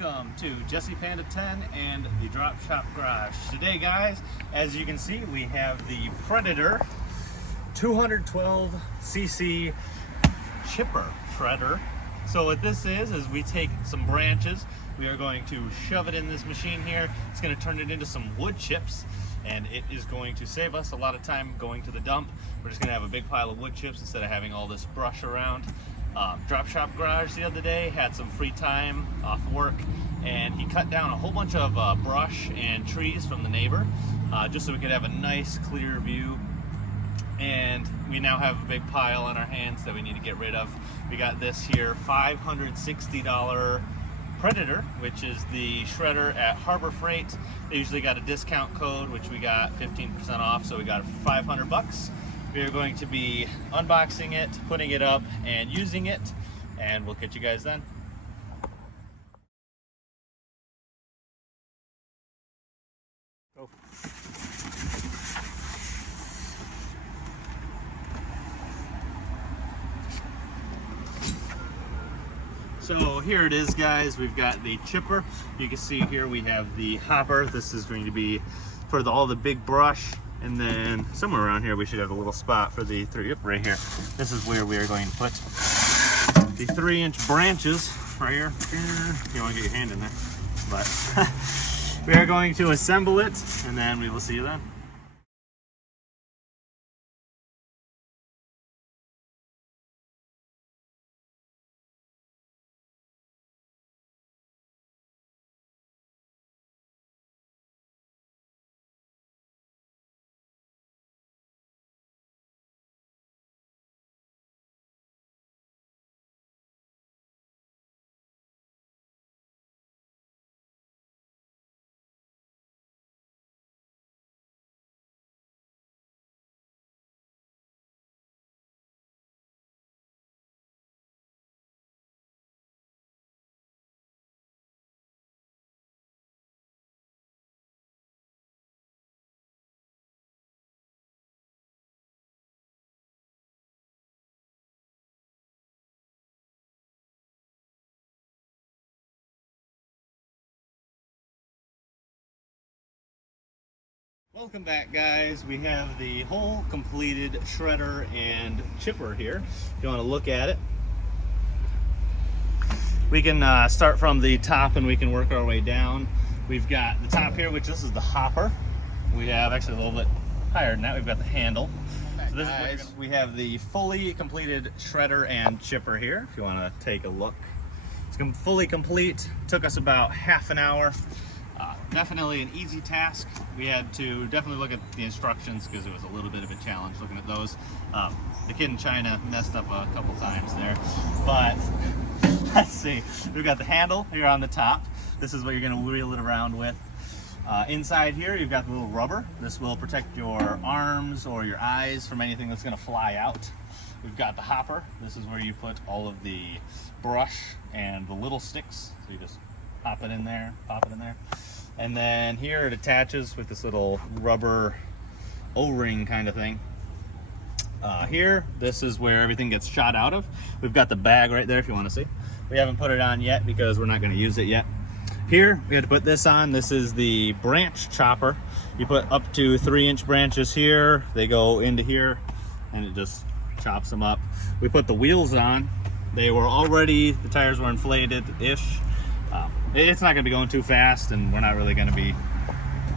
welcome to Jesse Panda 10 and the Drop Shop Garage. Today, guys, as you can see, we have the Predator 212cc chipper shredder. So what this is we take some branches, we are going to shove it in this machine here. It's going to turn it into some wood chips, and it is going to save us a lot of time going to the dump. We're just going to have a big pile of wood chips instead of having all this brush around. Drop Shop Garage the other day had some free time off work, and he cut down a whole bunch of brush and trees from the neighbor just so we could have a nice clear view. And we now have a big pile on our hands that we need to get rid of. We got this here $560 Predator, which is the shredder at Harbor Freight. They usually got a discount code, which we got 15% off, so we got 500 bucks. We are going to be unboxing it, putting it up, and using it, and we'll catch you guys then. Go. So here it is, guys. We've got the chipper. You can see here we have the hopper. This is going to be for all the big brush. And then somewhere around here we should have a little spot for the three, yep, right here. This is where we are going to put the 3-inch branches right here. If you want to get your hand in there. But we are going to assemble it, and then we will see you then. Welcome back, guys. We have the whole completed shredder and chipper here. If you want to look at it, we can start from the top and we can work our way down. We've got the top here, which this is the hopper. We have actually a little bit higher than that. We've got the handle. So this is we have the fully completed shredder and chipper here. If you want to take a look, it's fully complete. Took us about half an hour. Definitely an easy task. We had to definitely look at the instructions because it was a little bit of a challenge looking at those. The kid in China messed up a couple times there, but let's see. We've got the handle here on the top. This is what you're going to wheel it around with. Inside here, you've got the little rubber. This will protect your arms or your eyes from anything that's going to fly out. We've got the hopper. This is where you put all of the brush and the little sticks. So you just pop it in there, pop it in there. And then here it attaches with this little rubber O-ring kind of thing. Here, this is where everything gets shot out of. We've got the bag right there if you want to see. We haven't put it on yet because we're not going to use it yet. Here, we had to put this on. This is the branch chopper. You put up to 3-inch branches here. They go into here and it just chops them up. We put the wheels on. They were already, the tires were inflated-ish. It's not going to be going too fast, and we're not really going to be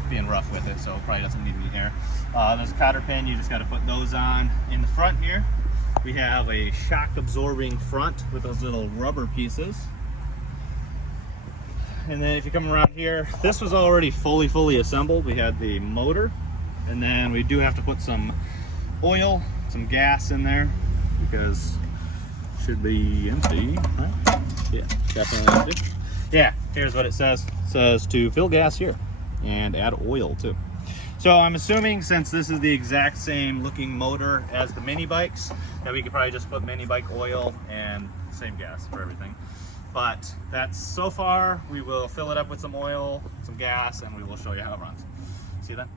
being rough with it, so it probably doesn't need any air. There's a cotter pin. You just got to put those on. In the front here, we have a shock-absorbing front with those little rubber pieces. And then if you come around here, this was already fully assembled. We had the motor, and then we do have to put some oil, some gas in there, because it should be empty, huh? Yeah, definitely empty. Yeah, here's what it says. It says to fill gas here and add oil too. So I'm assuming since this is the exact same looking motor as the mini bikes, that we could probably just put mini bike oil and same gas for everything. But that's so far. We will fill it up with some oil, some gas, and we will show you how it runs. See you then.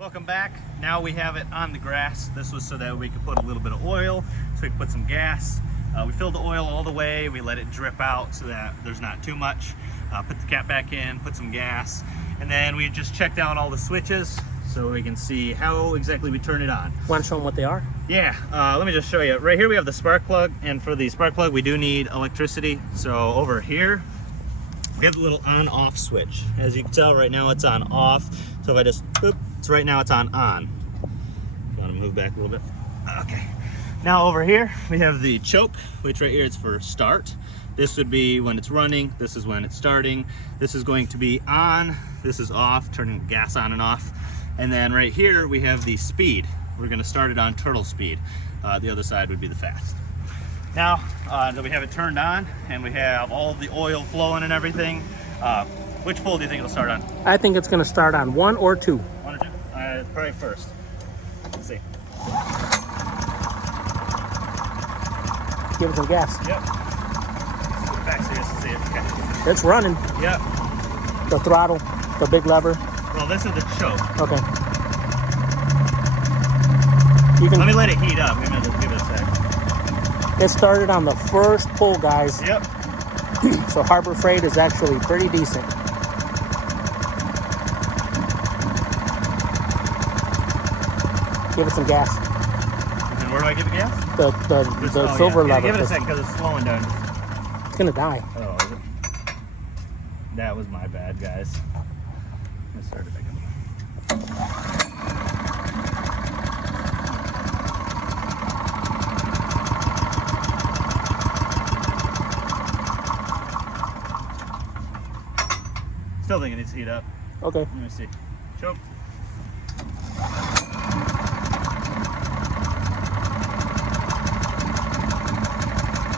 Welcome back. Now we have it on the grass. This was so that we could put a little bit of oil, so we could put some gas. We filled the oil all the way. We let it drip out so that there's not too much. Put the cap back in, put some gas, and then we just checked out all the switches so we can see how exactly we turn it on. Want to show them what they are? Yeah, let me just show you. Right here we have the spark plug, and for the spark plug we do need electricity. So over here we have the little on-off switch. As you can tell, right now it's on off. So if I just, boop, so right now it's on. You want to move back a little bit? Okay. Now over here we have the choke, which right here is for start. This would be when it's running. This is when it's starting. This is going to be on. This is off, turning gas on and off. And then right here we have the speed. We're going to start it on turtle speed. The other side would be the fast. Now that we have it turned on and we have all of the oil flowing and everything, which pole do you think it'll start on? I think it's going to start on 1 or 2. 1 or 2? Probably first. Let's see. Give it some gas. Yep. Back so you guys can see it. Okay. It's running. Yep. The throttle, the big lever. Well, this is the choke. Okay. You can. Let me let it heat up. Give it a sec. It started on the first pull, guys. Yep. So Harbor Freight is actually pretty decent. Give it some gas. And where do I give it gas? The silver lever. Give it a second because it's slowing down. It's gonna die. Oh, is it? That was my bad, guys. I started making. Still think it needs to heat up. Okay. Let me see. Choke.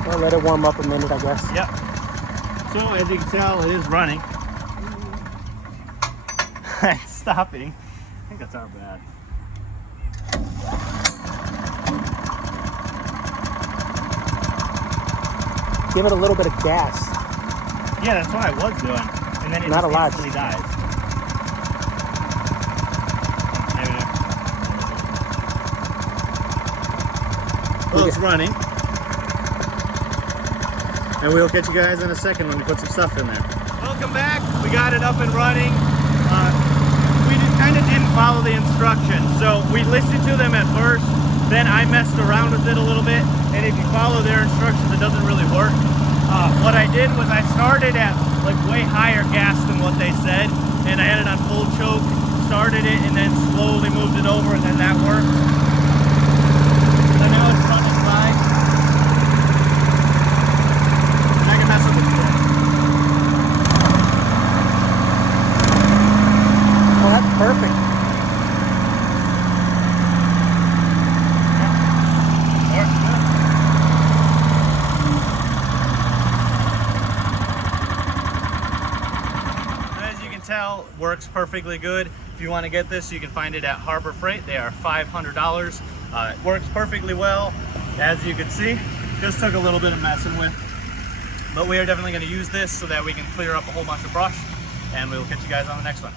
Well, let it warm up a minute, I guess. Yep. So as you can tell, it is running. It's stopping. I think that's our bad. Give it a little bit of gas. Yeah, that's what I was doing. And then it Not just a lot. instantly dies. Well, it's running. And we'll catch you guys in a second when we put some stuff in there. Welcome back. We got it up and running. We just kind of didn't follow the instructions. So we listened to them at first, then I messed around with it a little bit. And if you follow their instructions, it doesn't really work. What I did was I started at like way higher gas than what they said. And I had it on full choke, started it, and then slowly moved it over, and then that worked. So now it's running dry. And I can mess up with it. Well, that's perfect. Tell works perfectly good. If you want to get this, you can find it at Harbor Freight. They are $500. It works perfectly well, as you can see. Just took a little bit of messing with, but we are definitely going to use this so that we can clear up a whole bunch of brush, and we will catch you guys on the next one.